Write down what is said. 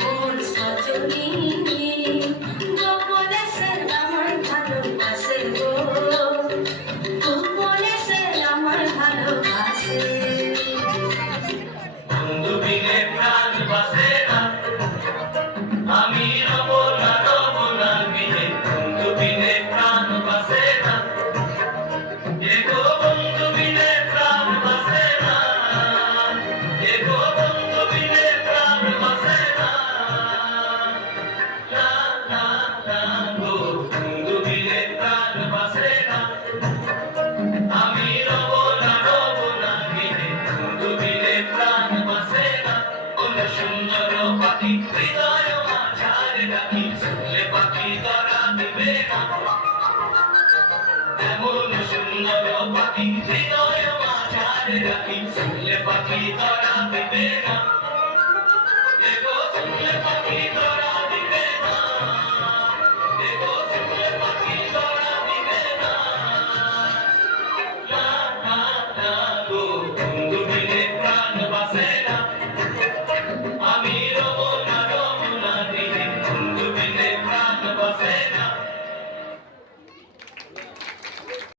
মোর সজনী গোপনে সে আমার ভালোবাসে গো, গোপনে সে আমার ভালোবাসে। বন্ধু বিনে প্রাণ বাসে না, আমি রব না বিনে, বন্ধু বিনে প্রাণ বাসে না, এগো বন্ধু বিনে প্রাণ বাসে না, এগো বন্ধু বিনে প্রাণ বাসে না, না না না গো বন্ধু বিনে প্রাণ বাসে না, আমি রব না বিনে, বন্ধু বিনে প্রাণ বাসে না। কোন সুন্দর পাখি হৃদয় মাঝারে ডাকি, শুনলে পাখি ধরা দিবে না, এমন সুন্দর পাখি হৃদয় মাঝারে ডাকি, শুনলে পাখি ধরা দিবে না, এগো শুনলে